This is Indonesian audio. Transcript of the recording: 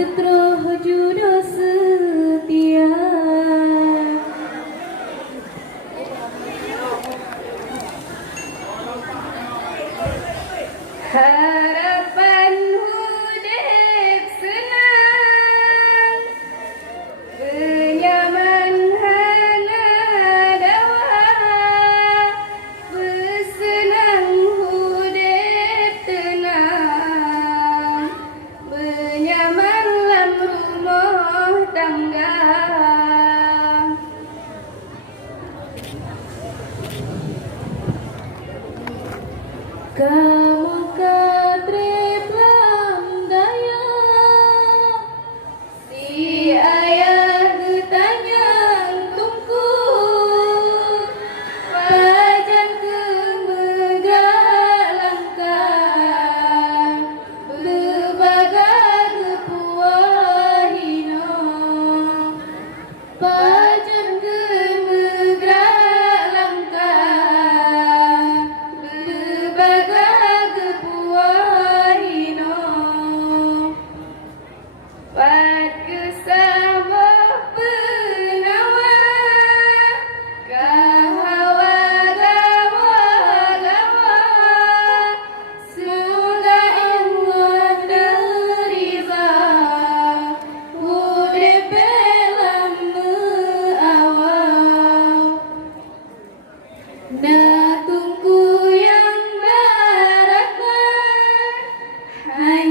Putra judo setia. Harapan hidup senang, benyaman hana dawa, bersenang hidup tenang, benyaman lam rumah tangga. Kamu kadre belam daya, si ayah getanya tungku, pajan ke megah langkah, lebaga ke puahino, pajan ke megah langkah, lebaga ke puahino, pat kesama penawa, kahawa gawa-gawa, semoga Allah terima, urip belam awal. Nah tunggu yang barakah, hanya